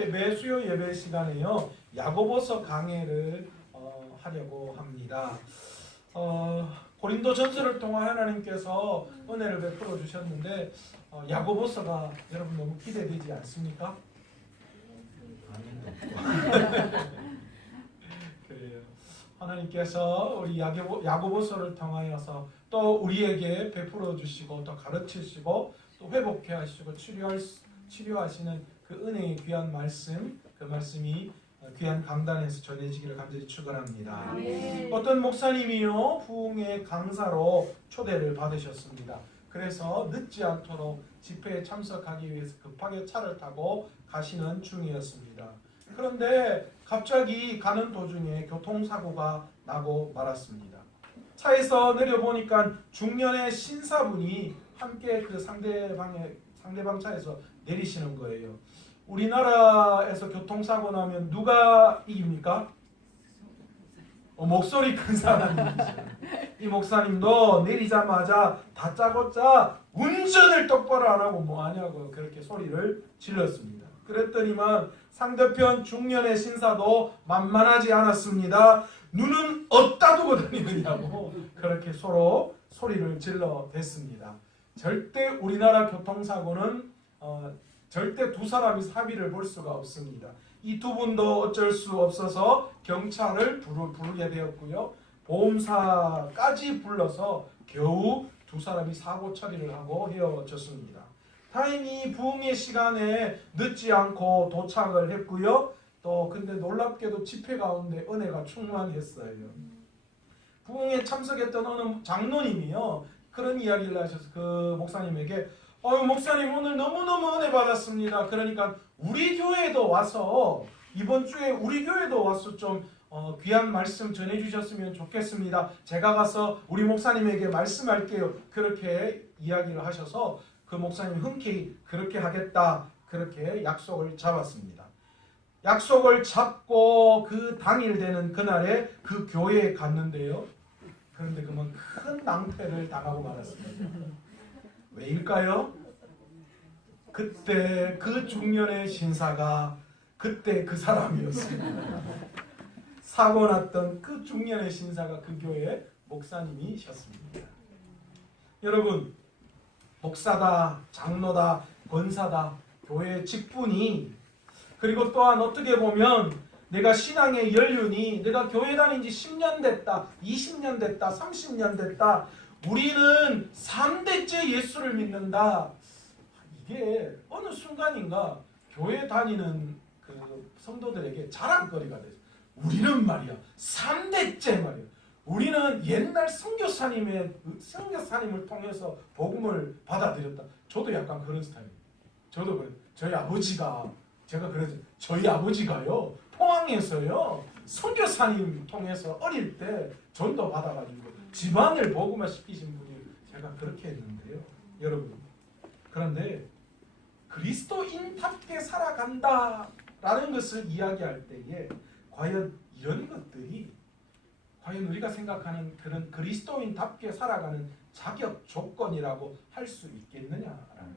수요 예배 시간에요 야고보서 강해를 하려고 합니다. 고린도 전서를 통해 하나님께서 은혜를 베풀어 주셨는데 야고보서가 여러분 너무 기대되지 않습니까? 그래요. 하나님께서 우리 야고보서를 통하여서 또 우리에게 베풀어 주시고 또 가르치시고 또 회복해 하시고 치료하시는 그 은혜의 귀한 말씀, 그 말씀이 귀한 강단에서 전해지기를 간절히 축원합니다. 어떤 목사님이요 부흥의 강사로 초대를 받으셨습니다. 그래서 늦지 않도록 집회에 참석하기 위해서 급하게 차를 타고 가시는 중이었습니다. 그런데 갑자기 가는 도중에 교통사고가 나고 말았습니다. 차에서 내려보니까 중년의 신사분이 함께 그 상대방 차에서 내리시는 거예요. 우리나라에서 교통사고 나면 누가 이깁니까? 목소리 큰 사람이 이기죠. 이 목사님도 내리자마자 다짜고짜 운전을 똑바로 안 하고 뭐 하냐고 그렇게 소리를 질렀습니다. 그랬더니만 상대편 중년의 신사도 만만하지 않았습니다. 눈은 어디다 두고 다니느냐고 그렇게 서로 소리를 질러댔습니다. 절대 우리나라 교통사고는 절대 두 사람이 합의를 볼 수가 없습니다. 이 두 분도 어쩔 수 없어서 경찰을 부르게 되었고요. 보험사까지 불러서 겨우 두 사람이 사고 처리를 하고 헤어졌습니다. 다행히 부흥의 시간에 늦지 않고 도착을 했고요. 또 근데 놀랍게도 집회 가운데 은혜가 충만했어요. 부흥에 참석했던 어느 장로님이요. 그런 이야기를 하셔서 그 목사님에게 목사님 오늘 너무너무 은혜 받았습니다. 그러니까 우리 교회에도 와서 이번 주에 우리 교회도 와서 좀 귀한 말씀 전해주셨으면 좋겠습니다. 제가 가서 우리 목사님에게 말씀할게요. 그렇게 이야기를 하셔서 그 목사님 흔쾌히 그렇게 하겠다. 그렇게 약속을 잡았습니다. 약속을 잡고 그 당일 되는 그날에 그 교회에 갔는데요. 그런데 그만 큰 낭패를 당하고 말았습니다. 왜일까요? 그때 그 중년의 신사가 그때 그 사람이었습니다. 사고 났던 그 중년의 신사가 그 교회의 목사님이셨습니다. 여러분, 목사다, 장로다, 권사다, 교회 직분이 그리고 또한 어떻게 보면 내가 신앙의 연륜이 내가 교회 다닌 지 10년 됐다, 20년 됐다, 30년 됐다. 우리는 3대째 예수를 믿는다. 이게 어느 순간인가 교회 다니는 그 성도들에게 자랑거리가 됐어요. 우리는 말이야 3대째 말이야. 우리는 옛날 선교사님을 통해서 복음을 받아들였다. 저도 약간 그런 스타일이에요. 저도 그래요. 저희 아버지가 제가 그래서 저희 아버지가요 포항에서요 선교사님 통해서 어릴 때 전도 받아가지고 집안을 복음화 시키신 분이 제가 그렇게 했는데요. 여러분 그런데 그리스도인답게 살아간다라는 것을 이야기할 때에 과연 이런 것들이 과연 우리가 생각하는 그런 그리스도인답게 살아가는 자격 조건이라고 할 수 있겠느냐라는 거예요.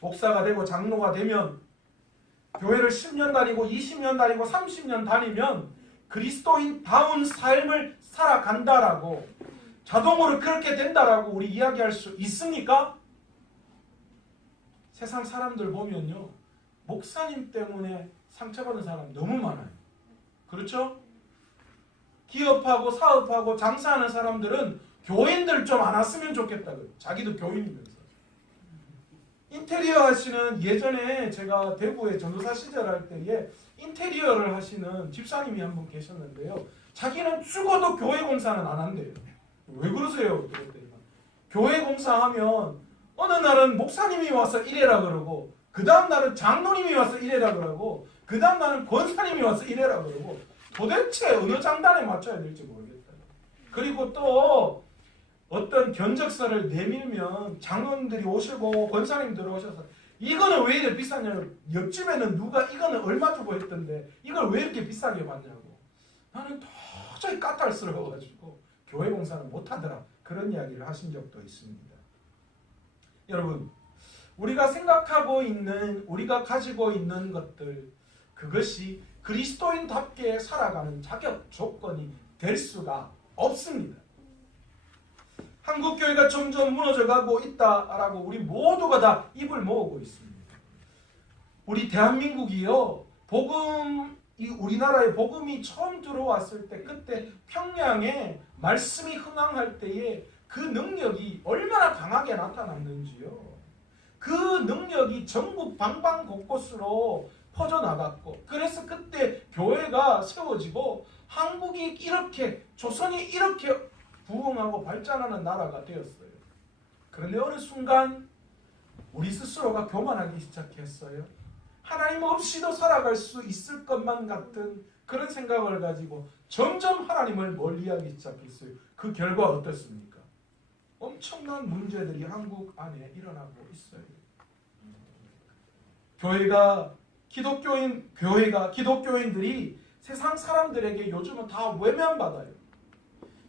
목사가 되고 장로가 되면 교회를 10년 다니고 20년 다니고 30년 다니면 그리스도인다운 삶을 살아간다라고 자동으로 그렇게 된다라고 우리 이야기할 수 있습니까? 세상 사람들 보면요. 목사님 때문에 상처받은 사람 너무 많아요. 그렇죠? 기업하고 사업하고 장사하는 사람들은 교인들 좀 안 왔으면 좋겠다. 자기도 교인이면서. 인테리어 하시는 예전에 제가 대구에 전도사 시절 할 때에 인테리어를 하시는 집사님이 한 분 계셨는데요. 자기는 죽어도 교회 공사는 안 한대요. 왜 그러세요? 그랬더니 교회 공사하면 어느 날은 목사님이 와서 이래라 그러고 그 다음 날은 장로님이 와서 이래라 그러고 그 다음 날은 권사님이 와서 이래라 그러고 도대체 어느 장단에 맞춰야 될지 모르겠다. 그리고 또 어떤 견적서를 내밀면 장로님들이 오시고 권사님들 오셔서 이거는 왜 이렇게 비싸냐고 옆집에는 누가 이거는 얼마 주고 했던데 이걸 왜 이렇게 비싸게 받냐고 나는 도저히 까탈스러워가지고 교회 공사는 못하더라 그런 이야기를 하신 적도 있습니다. 여러분 우리가 생각하고 있는, 우리가 가지고 있는 것들, 그것이 그리스도인답게 살아가는 자격 조건이 될 수가 없습니다. 한국교회가 점점 무너져가고 있다라고 우리 모두가 다 입을 모으고 있습니다. 우리 대한민국이요, 이 우리나라에 복음이 처음 들어왔을 때, 그때 평양에 말씀이 흥황할 때에 그 능력이 얼마나 강하게 나타났는지요. 그 능력이 전국 방방곳곳으로 퍼져나갔고, 그래서 그때 교회가 세워지고 한국이 이렇게, 조선이 이렇게 부흥하고 발전하는 나라가 되었어요. 그런데 어느 순간 우리 스스로가 교만하기 시작했어요. 하나님 없이도 살아갈 수 있을 것만 같은 그런 생각을 가지고 점점 하나님을 멀리하기 시작했어요. 그 결과 어떻습니까? 엄청난 문제들이 한국 안에 일어나고 있어요. 기독교인들이 세상 사람들에게 요즘은 다 외면받아요.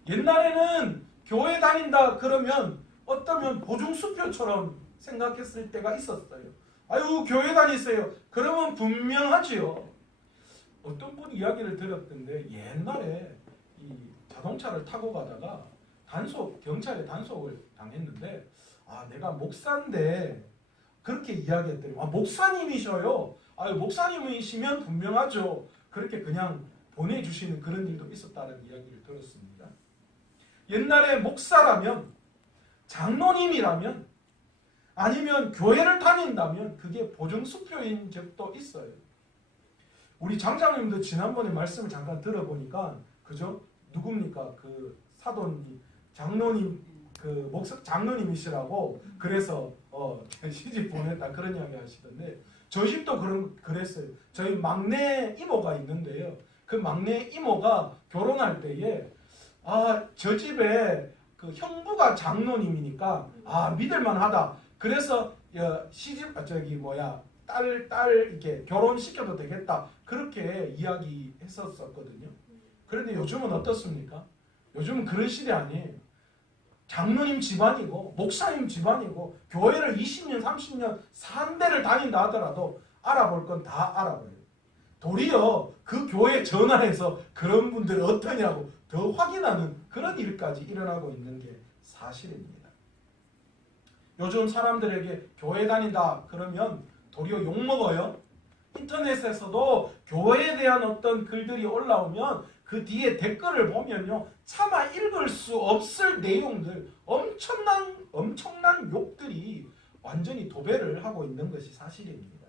옛날에는 교회 다닌다 그러면 어쩌면 보증수표처럼 생각했을 때가 있었어요. 아유, 교회 다니세요. 그러면 분명하지요. 어떤 분이 이야기를 들었던데, 옛날에 이 자동차를 타고 가다가 경찰에 단속을 당했는데, 내가 목사인데, 그렇게 이야기했더니, 목사님이셔요. 아유, 목사님이시면 분명하죠. 그렇게 그냥 보내주시는 그런 일도 있었다는 이야기를 들었습니다. 옛날에 목사라면, 장로님이라면, 아니면 교회를 다닌다면 그게 보증수표인 적도 있어요. 우리 장장님도 지난번에 말씀을 잠깐 들어보니까, 그죠? 누굽니까? 그 사돈 장로님, 장로님이시라고 그래서 시집 보냈다 그런 이야기 하시던데, 저희 집도 그랬어요. 저희 막내 이모가 있는데요. 그 막내 이모가 결혼할 때에 저 집에 그 형부가 장로님이니까 믿을만하다. 그래서 딸 이렇게 결혼시켜도 되겠다. 그렇게 이야기했었거든요. 그런데 요즘은 어떻습니까? 요즘은 그런 시대 아니에요. 장로님 집안이고 목사님 집안이고 교회를 20년 30년 3대를 다닌다 하더라도 알아볼 건 다 알아봐요. 도리어 그 교회 전화해서 그런 분들 어떠냐고 더 확인하는 그런 일까지 일어나고 있는 게 사실입니다. 요즘 사람들에게 교회 다닌다 그러면 도리어 욕먹어요. 인터넷에서도 교회에 대한 어떤 글들이 올라오면 그 뒤에 댓글을 보면요, 차마 읽을 수 없을 내용들, 엄청난 욕들이 완전히 도배를 하고 있는 것이 사실입니다.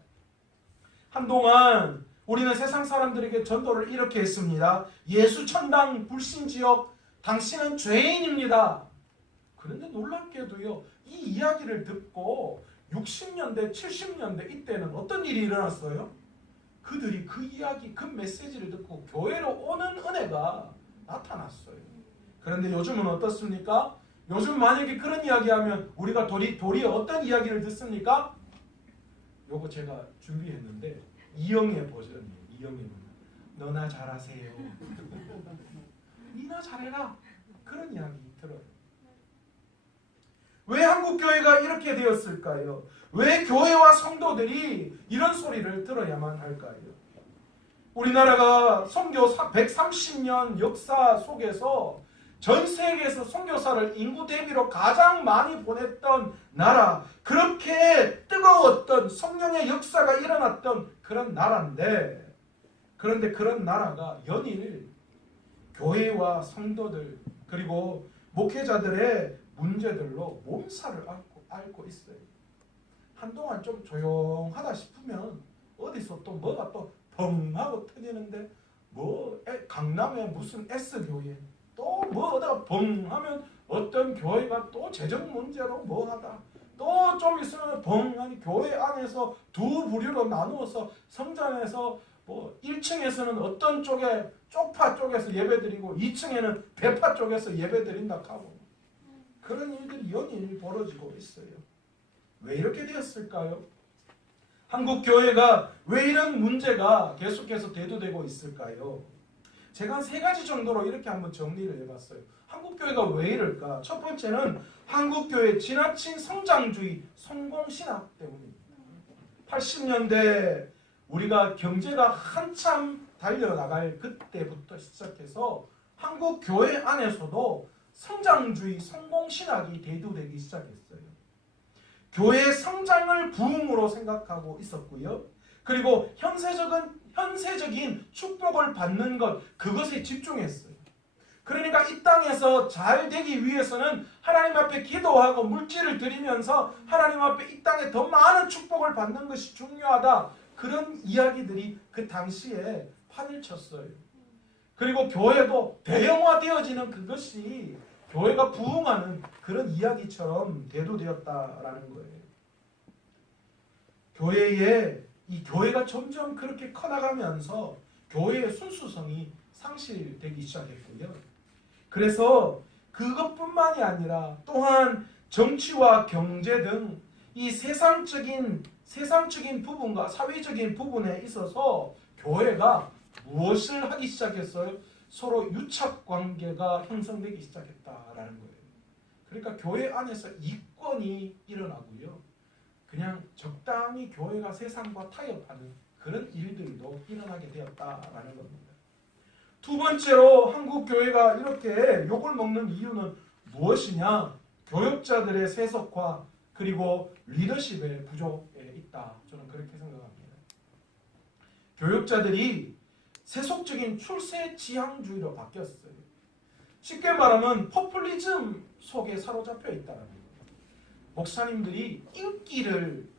한동안 우리는 세상 사람들에게 전도를 이렇게 했습니다. 예수 천당 불신지역, 당신은 죄인입니다. 그런데 놀랍게도요, 이 이야기를 듣고 60년대, 70년대 이때는 어떤 일이 일어났어요? 그들이 그 이야기, 그 메시지를 듣고 교회로 오는 은혜가 나타났어요. 그런데 요즘은 어떻습니까? 요즘 만약에 그런 이야기하면 우리가 도리어 어떤 이야기를 듣습니까? 요거 제가 준비했는데 이영애 버전이에요. 이영애 버전. 너나 잘하세요. 니나 잘해라. 그런 이야기 들어요. 왜 한국교회가 이렇게 되었을까요? 왜 교회와 성도들이 이런 소리를 들어야만 할까요? 우리나라가 선교 130년 역사 속에서 전 세계에서 선교사를 인구 대비로 가장 많이 보냈던 나라, 그렇게 뜨거웠던 성령의 역사가 일어났던 그런 나라인데, 그런데 그런 나라가 연일 교회와 성도들 그리고 목회자들의 문제들로 몸살을 앓고 있어요. 한동안 좀 조용하다 싶으면 어디서 또 뭐가 또 벙하고 터지는데, 강남에 무슨 S교회 또 어디가 벙하면 어떤 교회가 또 재정 문제로 뭐하다, 또 좀 있으면 벙하니 교회 안에서 두 부류로 나누어서 성전에서 1층에서는 어떤 쪽파 쪽에서 예배드리고 2층에는 대파 쪽에서 예배드린다 하고, 그런 일들이 연일 벌어지고 있어요. 왜 이렇게 되었을까요? 한국 교회가 왜 이런 문제가 계속해서 대두되고 있을까요? 제가 한 3가지 정도로 이렇게 한번 정리를 해봤어요. 한국교회가 왜 이럴까? 첫 번째는 한국교회 지나친 성장주의, 성공신학 때문입니다. 80년대 우리가 경제가 한참 달려나갈 그때부터 시작해서 한국 교회 안에서도 성장주의, 성공신학이 대두되기 시작했어요. 교회의 성장을 부흥으로 생각하고 있었고요. 그리고 현세적인 축복을 받는 것, 그것에 집중했어요. 그러니까 이 땅에서 잘 되기 위해서는 하나님 앞에 기도하고 물질을 드리면서 하나님 앞에 이 땅에 더 많은 축복을 받는 것이 중요하다. 그런 이야기들이 그 당시에 판을 쳤어요. 그리고 교회도 대형화되어지는 그것이 교회가 부흥하는 그런 이야기처럼 대두되었다라는 거예요. 이 교회가 점점 그렇게 커나가면서 교회의 순수성이 상실되기 시작했고요. 그래서 그것뿐만이 아니라 또한 정치와 경제 등 이 세상적인 부분과 사회적인 부분에 있어서 교회가 무엇을 하기 시작했어요? 서로 유착관계가 형성되기 시작했다라는 거예요. 그러니까 교회 안에서 이권이 일어나고요. 그냥 적당히 교회가 세상과 타협하는 그런 일들도 일어나게 되었다라는 겁니다. 두 번째로 한국 교회가 이렇게 욕을 먹는 이유는 무엇이냐? 교육자들의 세속화 그리고 리더십의 부족에 있다. 저는 그렇게 생각합니다. 교육자들이 세속적인 출세지향주의로 바뀌었어요. 쉽게 말하면 포퓰리즘 속에 사로잡혀 있다는 거예요. 목사님들이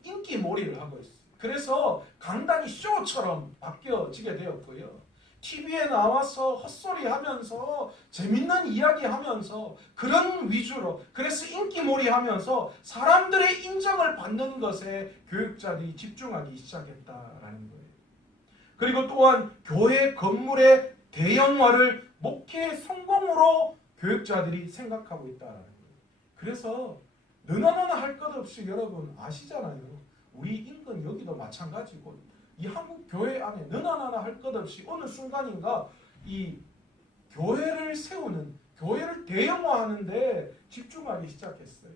인기몰이를 하고 있어요. 그래서 강단이 쇼처럼 바뀌어지게 되었고요. TV에 나와서 헛소리하면서 재밌는 이야기하면서 그런 위주로 그래서 인기몰이하면서 사람들의 인정을 받는 것에 교육자들이 집중하기 시작했다라는 거예요. 그리고 또한 교회 건물의 대형화를 목회 성공으로 교육자들이 생각하고 있다라는 거예요. 그래서 너나너나 할 것 없이 여러분 아시잖아요. 우리 인근 여기도 마찬가지고 이 한국 교회 안에 너나나나 할 것 없이 어느 순간인가 이 교회를 세우는 교회를 대형화하는 데 집중하기 시작했어요.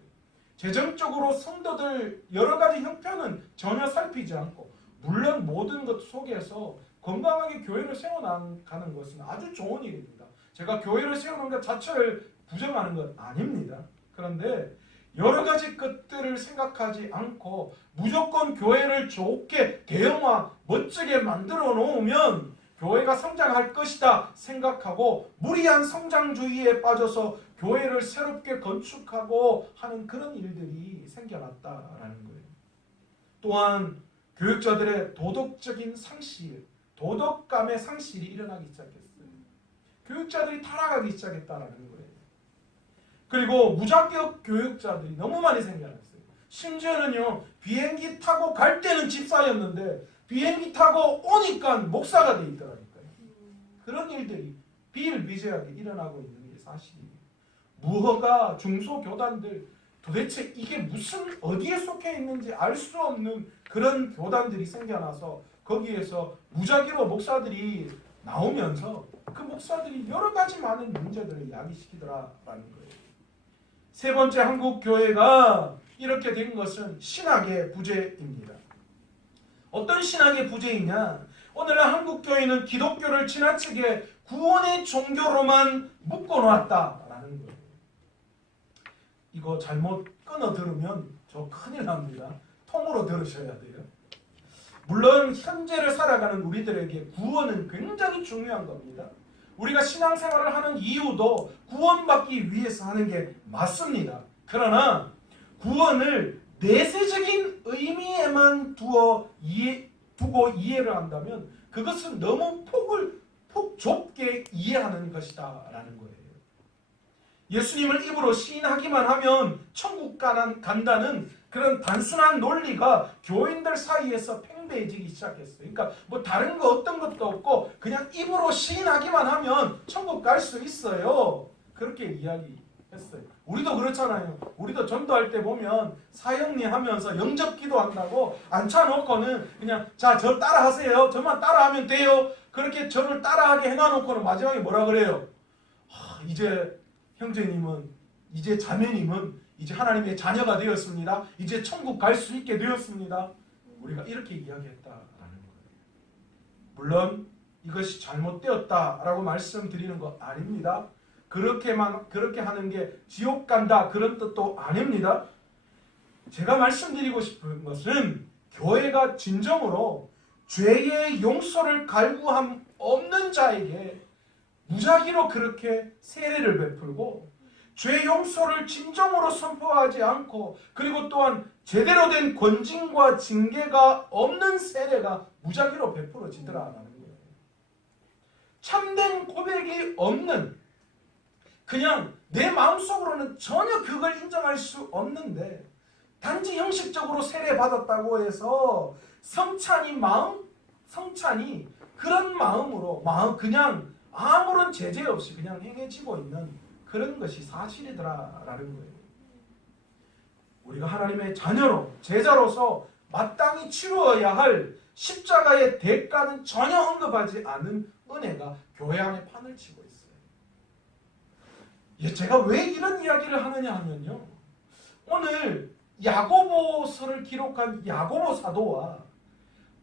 재정적으로 성도들 여러 가지 형편은 전혀 살피지 않고 물론 모든 것 속에서 건강하게 교회를 세워나가는 것은 아주 좋은 일입니다. 제가 교회를 세우는 것 자체를 부정하는 건 아닙니다. 그런데 여러 가지 것들을 생각하지 않고 무조건 교회를 좋게 대형화, 멋지게 만들어 놓으면 교회가 성장할 것이다 생각하고 무리한 성장주의에 빠져서 교회를 새롭게 건축하고 하는 그런 일들이 생겨났다라는 거예요. 또한 교육자들의 도덕적인 상실, 도덕감의 상실이 일어나기 시작했어요. 교육자들이 타락하기 시작했다라는 거예요. 그리고 무자격 교육자들이 너무 많이 생겨났어요. 심지어는요, 비행기 타고 갈 때는 집사였는데 비행기 타고 오니까 목사가 돼 있더라니까요. 그런 일들이 비일비재하게 일어나고 있는 게 사실이에요. 무허가 중소교단들 도대체 이게 무슨 어디에 속해 있는지 알 수 없는 그런 교단들이 생겨나서 거기에서 무작위로 목사들이 나오면서 그 목사들이 여러 가지 많은 문제들을 야기시키더라라는 거예요. 세 번째 한국 교회가 이렇게 된 것은 신학의 부재입니다. 어떤 신학의 부재이냐? 오늘날 한국 교회는 기독교를 지나치게 구원의 종교로만 묶어놨다라는 거예요. 이거 잘못 끊어 들으면 저 큰일 납니다. 통으로 들으셔야 돼요. 물론 현재를 살아가는 우리들에게 구원은 굉장히 중요한 겁니다. 우리가 신앙생활을 하는 이유도 구원받기 위해서 하는 게 맞습니다. 그러나 구원을 내세적인 의미에만 두고 이해를 한다면 그것은 너무 폭 좁게 이해하는 것이다 라는 거예요. 예수님을 입으로 시인하기만 하면 천국 간다는 그런 단순한 논리가 교인들 사이에서 팽배해지기 시작했어요. 그러니까 뭐 다른 거 어떤 것도 없고 그냥 입으로 시인하기만 하면 천국 갈 수 있어요. 그렇게 이야기했어요. 우리도 그렇잖아요. 우리도 전도할 때 보면 사형리 하면서 영접 기도한다고 앉혀놓고는 그냥 자, 저 따라하세요. 저만 따라하면 돼요. 그렇게 저를 따라하게 해놔놓고는 마지막에 뭐라 그래요? 이제 형제님은 이제 자매님은 이제 하나님의 자녀가 되었습니다. 이제 천국 갈 수 있게 되었습니다. 우리가 이렇게 이야기했다라는 거예요. 물론 이것이 잘못되었다라고 말씀드리는 거 아닙니다. 그렇게 하는 게 지옥 간다 그런 뜻도 아닙니다. 제가 말씀드리고 싶은 것은 교회가 진정으로 죄의 용서를 갈구함 없는 자에게 무작위로 그렇게 세례를 베풀고 죄 용서를 진정으로 선포하지 않고 그리고 또한 제대로 된 권징과 징계가 없는 세례가 무작위로 베풀어지더라라는 거예요. 참된 고백이 없는 그냥 내 마음속으로는 전혀 그걸 인정할 수 없는데 단지 형식적으로 세례받았다고 해서 성찬이 그런 마음으로 그냥 아무런 제재 없이 그냥 행해지고 있는 그런 것이 사실이더라라는 거예요. 우리가 하나님의 자녀로 제자로서 마땅히 치루어야 할 십자가의 대가는 전혀 언급하지 않은 은혜가 교회 안에 판을 치고 있어요. 제가 왜 이런 이야기를 하느냐 하면요. 오늘 야고보서를 기록한 야고보 사도와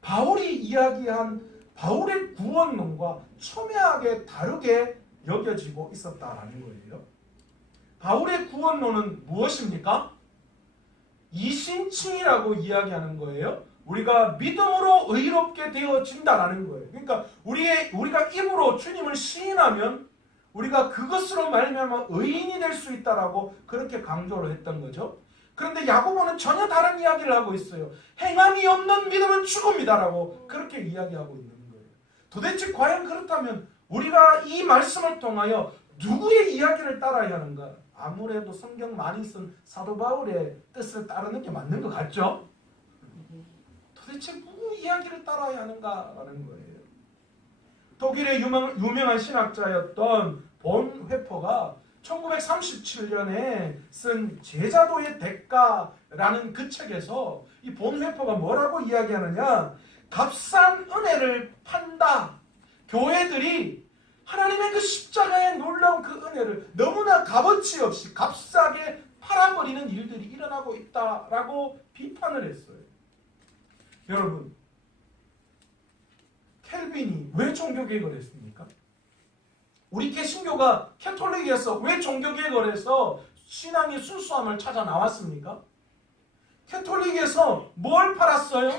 바울이 이야기한 바울의 구원론과 첨예하게 다르게 여겨지고 있었다라는 거예요. 바울의 구원론은 무엇입니까? 이신칭이라고 이야기하는 거예요. 우리가 믿음으로 의롭게 되어진다라는 거예요. 그러니까 우리가 입으로 주님을 시인하면 우리가 그것으로 말미암아 의인이 될 수 있다라고 그렇게 강조를 했던 거죠. 그런데 야고보는 전혀 다른 이야기를 하고 있어요. 행함이 없는 믿음은 죽음이다라고 그렇게 이야기하고 있는 거예요. 도대체 과연 그렇다면 우리가 이 말씀을 통하여 누구의 이야기를 따라야 하는가? 아무래도 성경 많이 쓴 사도 바울의 뜻을 따르는 게 맞는 것 같죠? 도대체 누구 이야기를 따라야 하는가라는 거예요. 독일의 유명한 신학자였던 본 회퍼가 1937년에 쓴 제자도의 대가라는 그 책에서 이 본 회퍼가 뭐라고 이야기하느냐? 값싼 은혜를 판다. 교회들이 하나님의 그 십자가의 놀라운 그 은혜를 너무나 값어치 없이 값싸게 팔아버리는 일들이 일어나고 있다라고 비판을 했어요. 여러분, 켈빈이 왜 종교개혁을 했습니까? 우리 개신교가 캐톨릭에서 왜 종교개혁을 해서 신앙의 순수함을 찾아 나왔습니까? 캐톨릭에서 뭘 팔았어요?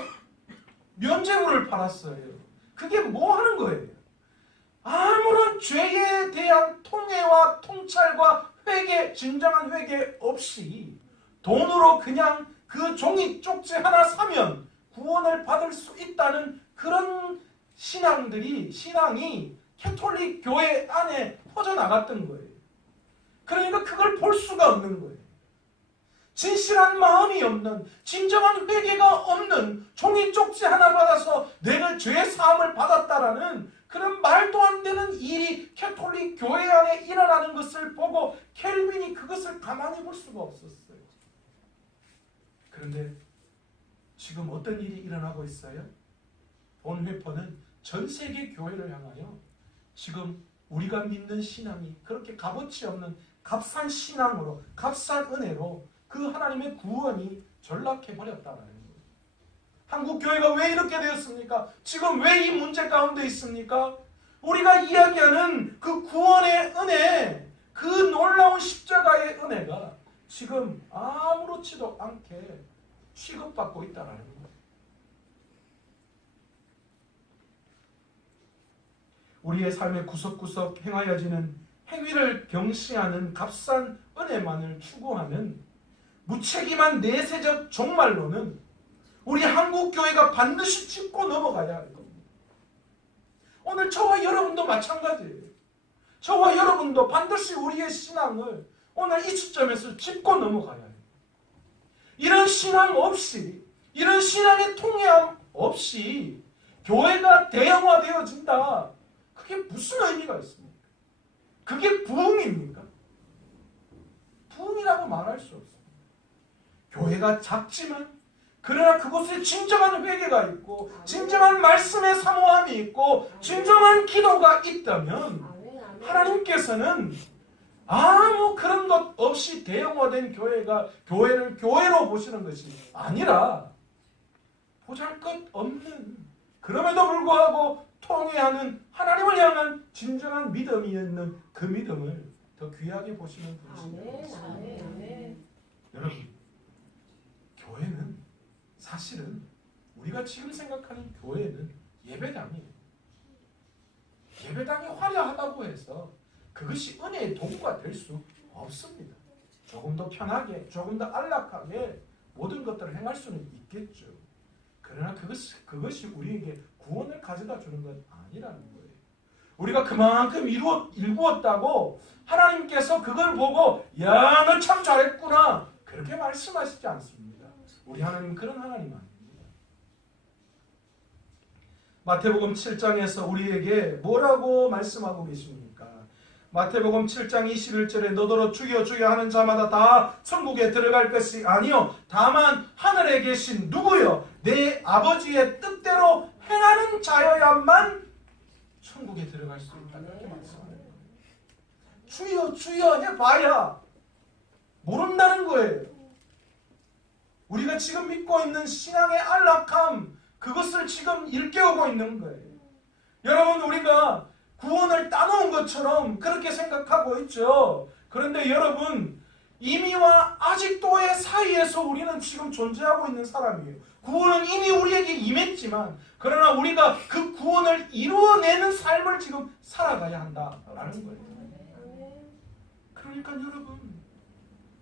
면죄부를 팔았어요. 그게 뭐 하는 거예요? 아무런 죄에 대한 통회와 통찰과 회개, 진정한 회개 없이 돈으로 그냥 그 종이 쪽지 하나 사면 구원을 받을 수 있다는 그런 신앙이 캐톨릭 교회 안에 퍼져나갔던 거예요. 그러니까 그걸 볼 수가 없는 거예요. 진실한 마음이 없는, 진정한 회개가 없는 종이 쪽지 하나 받아서 내가 죄 사함을 받았다라는 그런 말도 안 되는 일이 캐톨릭 교회 안에 일어나는 것을 보고 켈빈이 그것을 가만히 볼 수가 없었어요. 그런데 지금 어떤 일이 일어나고 있어요? 본 회퍼는 전 세계 교회를 향하여 지금 우리가 믿는 신앙이 그렇게 값어치 없는 값싼 신앙으로, 값싼 은혜로 그 하나님의 구원이 전락해버렸다는 거예요. 한국 교회가 왜 이렇게 되었습니까? 지금 왜 이 문제 가운데 있습니까? 우리가 이야기하는 그 구원의 은혜, 그 놀라운 십자가의 은혜가 지금 아무렇지도 않게 취급받고 있다는 거예요. 우리의 삶의 구석구석 행하여지는 행위를 경시하는 값싼 은혜만을 추구하는 무책임한 내세적 종말로는 우리 한국교회가 반드시 짚고 넘어가야 할 겁니다. 오늘 저와 여러분도 마찬가지예요. 저와 여러분도 반드시 우리의 신앙을 오늘 이 시점에서 짚고 넘어가야 해요. 이런 신앙 없이, 이런 신앙의 통념 없이 교회가 대형화되어진다. 그게 무슨 의미가 있습니까? 그게 부흥입니까? 부흥이라고 말할 수 없습니다. 교회가 작지만 그러나 그곳에 진정한 회개가 있고 진정한 말씀의 사모함이 있고 진정한 기도가 있다면 하나님께서는 아무 그런 것 없이 대형화된 교회가 교회를 교회로 보시는 것이 아니라 보잘것없는, 그럼에도 불구하고 통회하는 하나님을 향한 진정한 믿음이 있는 그 믿음을 더 귀하게 보시는 분이십니다. 여러분, 교회는 사실은 우리가 지금 생각하는 교회는 예배당이에요. 예배당이 화려하다고 해서 그것이 은혜의 도구가 될 수 없습니다. 조금 더 편하게, 조금 더 안락하게 모든 것들을 행할 수는 있겠죠. 그러나 그것이 우리에게 구원을 가져다 주는 건 아니라는 거예요. 우리가 그만큼 일구었다고 하나님께서 그걸 보고 야, 너 참 잘했구나 그렇게 말씀하시지 않습니다. 우리 하나님은 그런 하나님 아닙니다. 마태복음 7장에서 우리에게 뭐라고 말씀하고 계십니까? 마태복음 7장 21절에 너더러 주여 주여 하는 자마다 다 천국에 들어갈 것이 아니요 다만 하늘에 계신 누구요? 내 아버지의 뜻대로 행하는 자여야만 천국에 들어갈 수 있다. 이렇게 말씀합니다. 주여 주여 해봐야 모른다는 거예요. 우리가 지금 믿고 있는 신앙의 안락함, 그것을 지금 일깨우고 있는 거예요. 여러분, 우리가 구원을 따놓은 것처럼 그렇게 생각하고 있죠. 그런데 여러분, 이미와 아직도의 사이에서 우리는 지금 존재하고 있는 사람이에요. 구원은 이미 우리에게 임했지만 그러나 우리가 그 구원을 이루어내는 삶을 지금 살아가야 한다라는 거예요. 그러니까 여러분,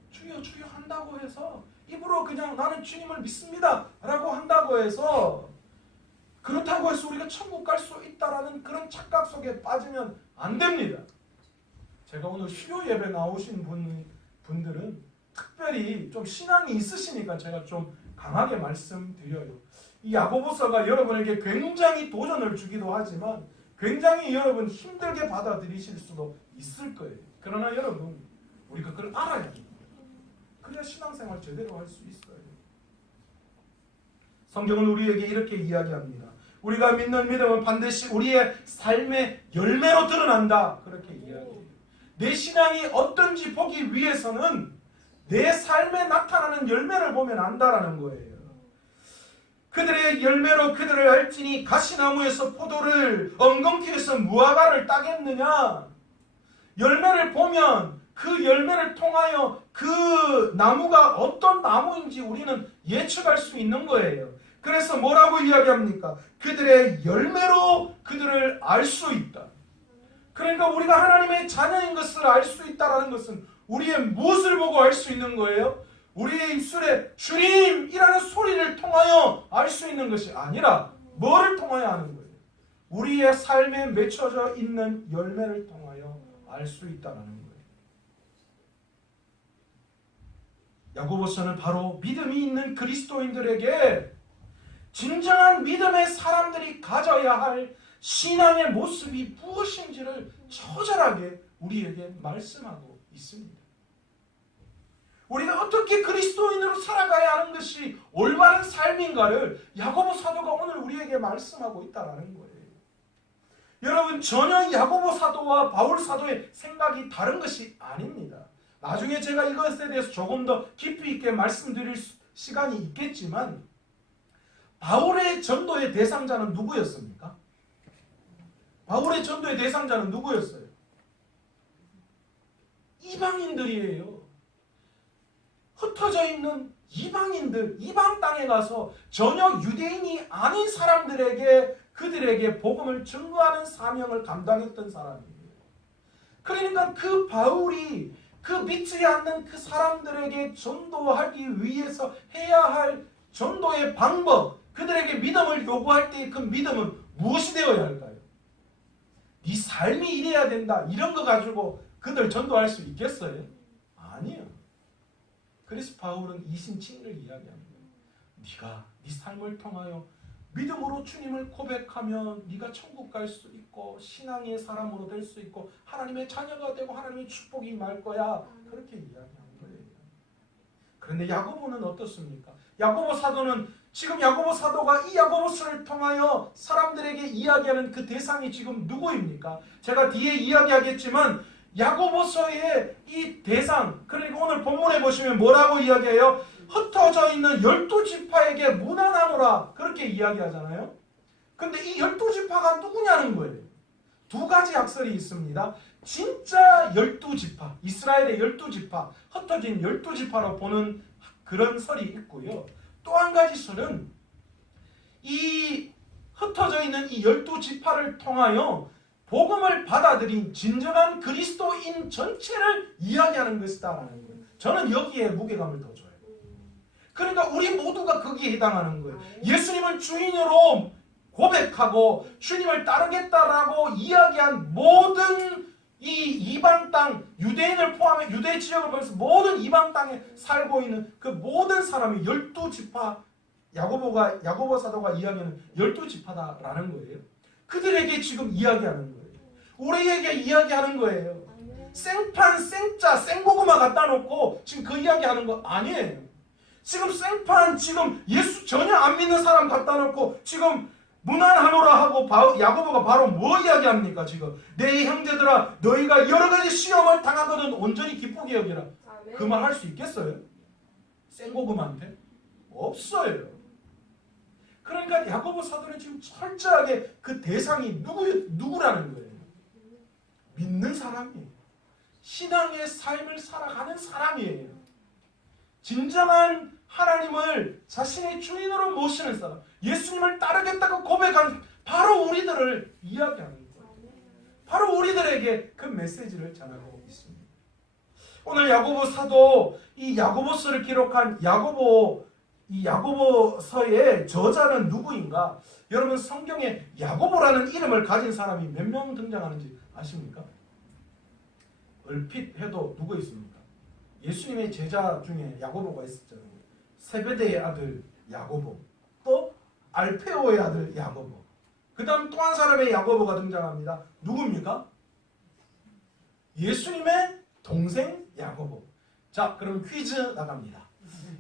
주여 주여 한다고 해서 입으로 그냥 나는 주님을 믿습니다 라고 한다고 해서 그렇다고 해서 우리가 천국 갈 수 있다라는 그런 착각 속에 빠지면 안 됩니다. 제가 오늘 수요 예배 나오신 분들은 특별히 좀 신앙이 있으시니까 제가 좀 강하게 말씀드려요. 이 야고보서가 여러분에게 굉장히 도전을 주기도 하지만 굉장히 여러분 힘들게 받아들이실 수도 있을 거예요. 그러나 여러분, 우리가 그걸 알아야 합니다. 그래야 신앙생활 제대로 할 수 있어요. 성경은 우리에게 이렇게 이야기합니다. 우리가 믿는 믿음은 반드시 우리의 삶의 열매로 드러난다. 그렇게 이야기해요. 내 신앙이 어떤지 보기 위해서는 내 삶에 나타나는 열매를 보면 안다라는 거예요. 그들의 열매로 그들을 알지니 가시나무에서 포도를 엉겅퀴에서 무화과를 따겠느냐. 열매를 보면 그 열매를 통하여 그 나무가 어떤 나무인지 우리는 예측할 수 있는 거예요. 그래서 뭐라고 이야기합니까? 그들의 열매로 그들을 알 수 있다. 그러니까 우리가 하나님의 자녀인 것을 알 수 있다는 것은 우리의 무엇을 보고 알 수 있는 거예요? 우리의 입술에 주님이라는 소리를 통하여 알 수 있는 것이 아니라 뭐를 통하여 아는 거예요? 우리의 삶에 맺혀져 있는 열매를 통하여 알 수 있다는 거예요. 야고보서는 바로 믿음이 있는 그리스도인들에게 진정한 믿음의 사람들이 가져야 할 신앙의 모습이 무엇인지를 처절하게 우리에게 말씀하고 있습니다. 우리가 어떻게 그리스도인으로 살아가야 하는 것이 올바른 삶인가를 야고보 사도가 오늘 우리에게 말씀하고 있다는 거예요. 여러분, 전혀 야고보 사도와 바울 사도의 생각이 다른 것이 아닙니다. 나중에 제가 이것에 대해서 조금 더 깊이 있게 말씀드릴 시간이 있겠지만 바울의 전도의 대상자는 누구였습니까? 바울의 전도의 대상자는 누구였어요? 이방인들이에요. 흩어져 있는 이방인들, 이방 땅에 가서 전혀 유대인이 아닌 사람들에게 그들에게 복음을 증거하는 사명을 감당했던 사람이에요. 그러니까 그 바울이 그 믿지 않는 그 사람들에게 전도하기 위해서 해야 할 전도의 방법, 그들에게 믿음을 요구할 때의 그 믿음은 무엇이 되어야 할까요? 네 삶이 이래야 된다, 이런 거 가지고 그들 전도할 수 있겠어요? 아니요. 그래서 바울은 이신칭의를 이야기합니다. 네가 네 삶을 통하여 믿음으로 주님을 고백하면 네가 천국 갈 수 있고 신앙의 사람으로 될 수 있고 하나님의 자녀가 되고 하나님의 축복이 임할 거야. 그렇게 이야기하는 거예요. 그런데 야고보는 어떻습니까? 야고보 사도는 지금 야고보 사도가 이 야고보서를 통하여 사람들에게 이야기하는 그 대상이 지금 누구입니까? 제가 뒤에 이야기하겠지만 야고보서의 이 대상, 그러니까 오늘 본문에 보시면 뭐라고 이야기해요? 흩어져 있는 12지파에게 문안하노라 그렇게 이야기하잖아요. 근데 이 12지파가 누구냐는 거예요. 두 가지 학설이 있습니다. 진짜 12지파, 이스라엘의 12지파, 흩어진 12지파로 보는 그런 설이 있고요. 또 한 가지 설은 이 흩어져 있는 이 12지파를 통하여 복음을 받아들인 진정한 그리스도인 전체를 이야기하는 것이다라는 거예요. 저는 여기에 무게감을 더 줘요. 그러니까 우리 모두가 거기에 해당하는 거예요. 예수님을 주인으로 고백하고 주님을 따르겠다라고 이야기한 모든 이 이방 땅, 유대인을 포함해 유대 지역을 포함해서 모든 이방 땅에 살고 있는 그 모든 사람이 12지파, 야고보 사도가 이야기하는 12지파다라는 거예요. 그들에게 지금 이야기하는 거예요. 우리에게 이야기하는 거예요. 생판, 생짜, 생고구마 갖다 놓고 지금 그 이야기하는 거 아니에요. 지금 생판, 지금 예수 전혀 안 믿는 사람 갖다 놓고 지금 문안하노라 하고 야고보가 바로 뭐 이야기합니까? 지금 내 형제들아 너희가 여러 가지 시험을 당하거든 온전히 기쁘게 여기라. 그 말 할 수 있겠어요? 생고구마한테? 없어요. 그러니까 야고보 사도는 지금 철저하게 그 대상이 누구라는 거예요? 믿는 사람이에요. 신앙의 삶을 살아가는 사람이에요. 진정한 하나님을 자신의 주인으로 모시는 사람, 예수님을 따르겠다고 고백한 바로 우리들을 이야기하는 거예요. 바로 우리들에게 그 메시지를 전하고 있습니다. 오늘 야고보 사도 이 야고보서를 기록한 이 야고보서의 저자는 누구인가? 여러분 성경에 야고보라는 이름을 가진 사람이 몇 명 등장하는지 아십니까? 얼핏 해도 누구 있습니까? 예수님의 제자 중에 야고보가 있었잖아요. 세베대의 아들 야고보, 또 알페오의 아들 야고보, 그 다음 또 한 사람의 야고보가 등장합니다. 누굽니까? 예수님의 동생 야고보. 자, 그럼 퀴즈 나갑니다.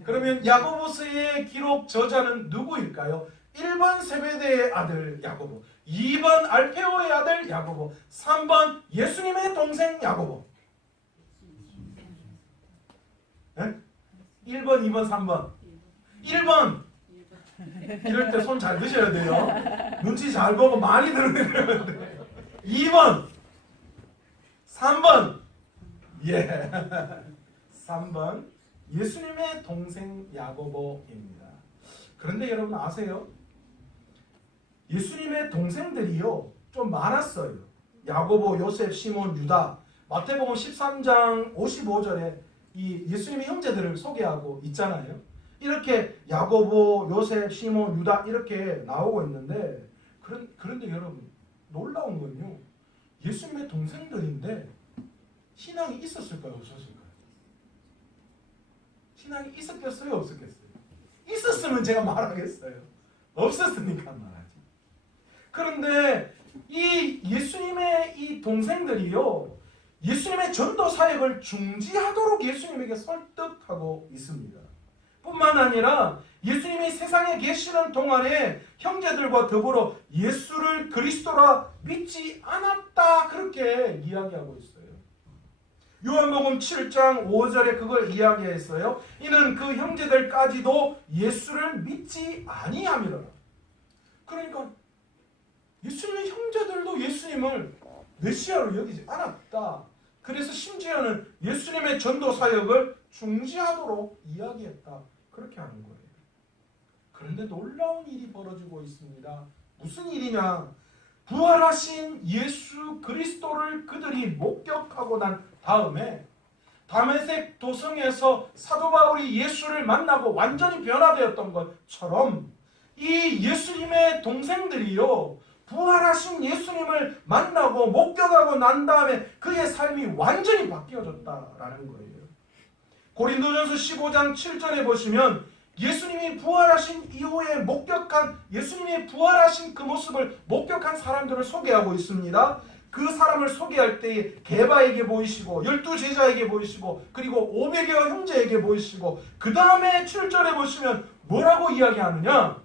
그러면 야고보서의 기록 저자는 누구일까요? 1번 세베대의 아들 야고보, 2번 알페오의 아들 야고보, 3번 예수님의 동생 야고보. 네? 1번, 2번, 3번. 1번. 이럴 때 손 잘 드셔야 돼요. 눈치 잘 보고 많이 들으면 돼. 2번. 3번. 예. 3번. 예수님의 동생 야고보입니다. 그런데 여러분 아세요? 예수님의 동생들이요 좀 많았어요. 야고보, 요셉, 시몬, 유다. 마태복음 13장 55절에 이 예수님의 형제들을 소개하고 있잖아요. 이렇게 야고보, 요셉, 시몬, 유다 이렇게 나오고 있는데 그런데 여러분 놀라운 건요. 예수님의 동생들인데 신앙이 있었을까요? 없었을까요? 신앙이 있었겠어요? 없었겠어요? 있었으면 제가 말하겠어요. 없었으니까 말하지. 그런데 이 예수님의 이 동생들이요 예수님의 전도 사역을 중지하도록 예수님에게 설득하고 있습니다. 뿐만 아니라 예수님이 세상에 계시는 동안에 형제들과 더불어 예수를 그리스도라 믿지 않았다 그렇게 이야기하고 있어요. 요한복음 7장 5절에 그걸 이야기했어요. 이는 그 형제들까지도 예수를 믿지 아니함이라. 그러니까 예수님의 형제들도 예수님을 메시아로 여기지 않았다. 그래서 심지어는 예수님의 전도 사역을 중지하도록 이야기했다. 그렇게 하는 거예요. 그런데 놀라운 일이 벌어지고 있습니다. 무슨 일이냐? 부활하신 예수 그리스도를 그들이 목격하고 난 다음에 다메섹 도성에서 사도 바울이 예수를 만나고 완전히 변화되었던 것처럼 이 예수님의 동생들이요 부활하신 예수님을 만나고 목격하고 난 다음에 그의 삶이 완전히 바뀌어졌다라는 거예요. 고린도전서 15장 7절에 보시면 예수님이 부활하신 이후에 목격한 예수님이 부활하신 그 모습을 목격한 사람들을 소개하고 있습니다. 그 사람을 소개할 때에 게바에게 보이시고 12제자에게 보이시고 그리고 500여 형제에게 보이시고 그 다음에 7절에 보시면 뭐라고 이야기하느냐?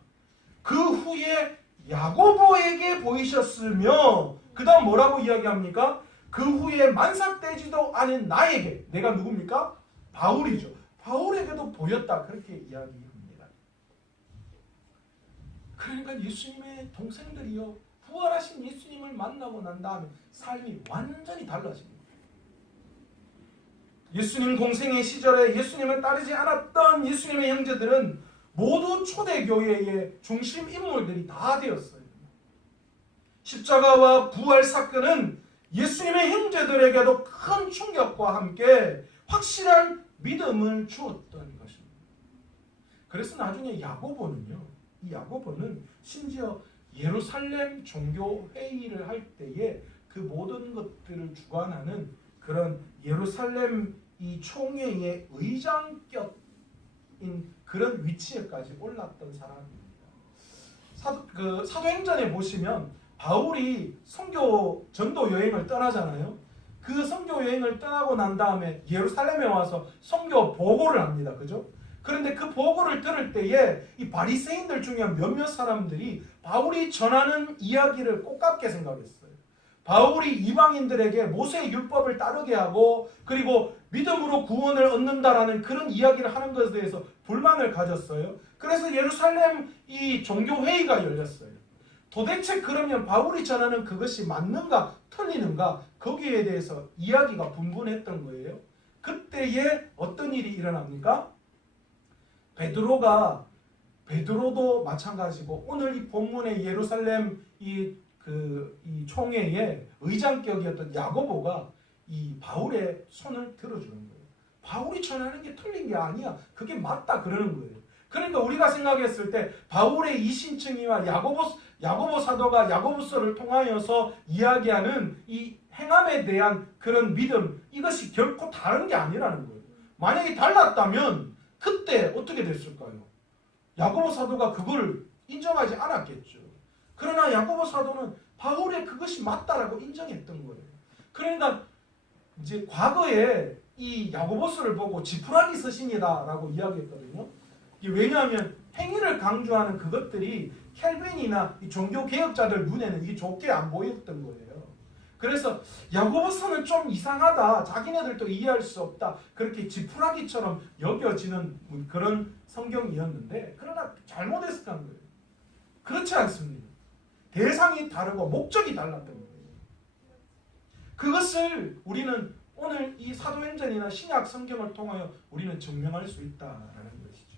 그 후에 야고보에게 보이셨으며 그 다음 뭐라고 이야기합니까? 그 후에 만삭되지도 않은 나에게, 내가 누굽니까? 바울이죠. 바울에게도 보였다. 그렇게 이야기합니다. 그러니까 예수님의 동생들이요, 부활하신 예수님을 만나고 난 다음에 삶이 완전히 달라집니다. 예수님 공생의 시절에 예수님을 따르지 않았던 예수님의 형제들은 모두 초대교회의 중심 인물들이 다 되었어요. 십자가와 부활 사건은 예수님의 형제들에게도 큰 충격과 함께 확실한 믿음을 주었던 것입니다. 그래서 나중에 야고보는요, 이 야고보는 심지어 예루살렘 종교 회의를 할 때에 그 모든 것들을 주관하는 그런 예루살렘 이 총회의 의장격인 그런 위치에까지 올랐던 사람입니다. 사도행전에 보시면 바울이 선교 전도 여행을 떠나잖아요. 그 선교 여행을 떠나고 난 다음에 예루살렘에 와서 선교 보고를 합니다. 그죠? 그런데 그 보고를 들을 때에 이 바리새인들 중에 몇몇 사람들이 바울이 전하는 이야기를 꽃같게 생각했어요. 바울이 이방인들에게 모세의 율법을 따르게 하고 그리고 믿음으로 구원을 얻는다라는 그런 이야기를 하는 것에 대해서 불만을 가졌어요. 그래서 예루살렘 이 종교회의가 열렸어요. 도대체 그러면 바울이 전하는 그것이 맞는가 틀리는가 거기에 대해서 이야기가 분분했던 거예요. 그때에 어떤 일이 일어납니까? 베드로도 마찬가지고 오늘 이 본문의 예루살렘 이 총회의 의장격이었던 야고보가 이 바울의 손을 들어주는 거예요. 바울이 전하는 게 틀린 게 아니야. 그게 맞다 그러는 거예요. 그러니까 우리가 생각했을 때 바울의 이신청이와 야고보 사도가 야고보서를 통하여서 이야기하는 이 행함에 대한 그런 믿음, 이것이 결코 다른 게 아니라는 거예요. 만약에 달랐다면 그때 어떻게 됐을까요? 야고보 사도가 그걸 인정하지 않았겠죠. 그러나 야고보 사도는 바울의 그것이 맞다라고 인정했던 거예요. 그러니까 이제 과거에 이 야고보서를 보고 지푸라기 서신이다라고 이야기했거든요. 왜냐하면 행위를 강조하는 그것들이 켈빈이나 이 종교 개혁자들 눈에는 이게 좋게 안 보였던 거예요. 그래서 야고보서는 좀 이상하다, 자기네들도 이해할 수 없다, 그렇게 지푸라기처럼 여겨지는 그런 성경이었는데, 그러나 잘못했었던 거예요. 그렇지 않습니다. 대상이 다르고 목적이 달랐던 거예요. 그것을 우리는 오늘 이 사도행전이나 신약 성경을 통하여 우리는 증명할 수 있다라는 것이죠.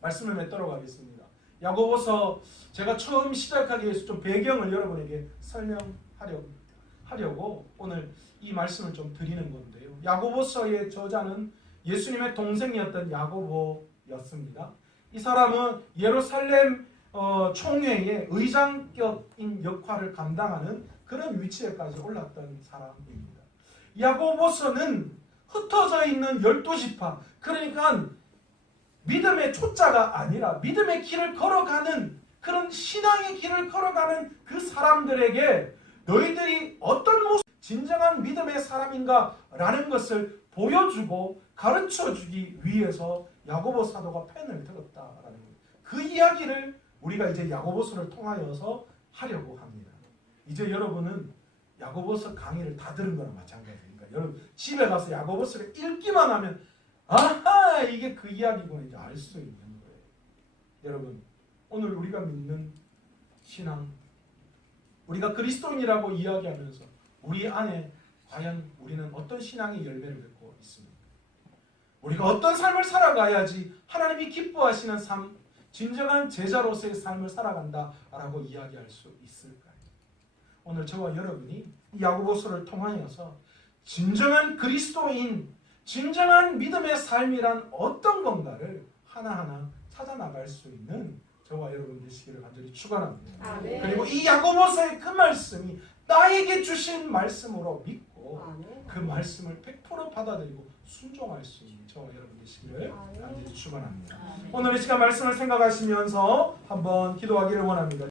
말씀을 맺도록 하겠습니다. 야고보서 제가 처음 시작하기 위해서 좀 배경을 여러분에게 설명하려고 오늘 이 말씀을 좀 드리는 건데요. 야고보서의 저자는 예수님의 동생이었던 야고보였습니다. 이 사람은 예루살렘 총회의 의장격인 역할을 감당하는 그런 위치에까지 올랐던 사람입니다. 야고보서는 흩어져 있는 12지파, 그러니까 믿음의 초자가 아니라 믿음의 길을 걸어가는 그런 신앙의 길을 걸어가는 그 사람들에게 너희들이 어떤 모습, 진정한 믿음의 사람인가 라는 것을 보여주고 가르쳐주기 위해서 야고보 사도가 펜을 들었다라는 거예요. 그 이야기를 우리가 이제 야고보서를 통하여서 하려고 합니다. 이제 여러분은 야고보서 강의를 다 들은 거랑 마찬가지니까 여러분 집에 가서 야고보서를 읽기만 하면 아하, 이게 그 이야기구나 이제 알 수 있는 거예요. 여러분, 오늘 우리가 믿는 신앙, 우리가 그리스도인이라고 이야기하면서 우리 안에 과연 우리는 어떤 신앙의 열매를 맺고 있습니까? 우리가 어떤 삶을 살아가야지 하나님이 기뻐하시는 삶, 진정한 제자로서의 삶을 살아간다라고 이야기할 수 있을까요? 오늘 저와 여러분이 이 야고보서를 통하여서 진정한 그리스도인, 진정한 믿음의 삶이란 어떤 건가를 하나하나 찾아나갈 수 있는 저와 여러분 되시기를 간절히 축원합니다. 아멘. 그리고 이 야고보서의 그 말씀이 나에게 주신 말씀으로 믿고 아멘. 그 말씀을 100% 받아들이고 순종할 수 있는 저와 여러분 되시기를 간절히 축원합니다. 오늘 이 시간 말씀을 생각하시면서 한번 기도하기를 원합니다.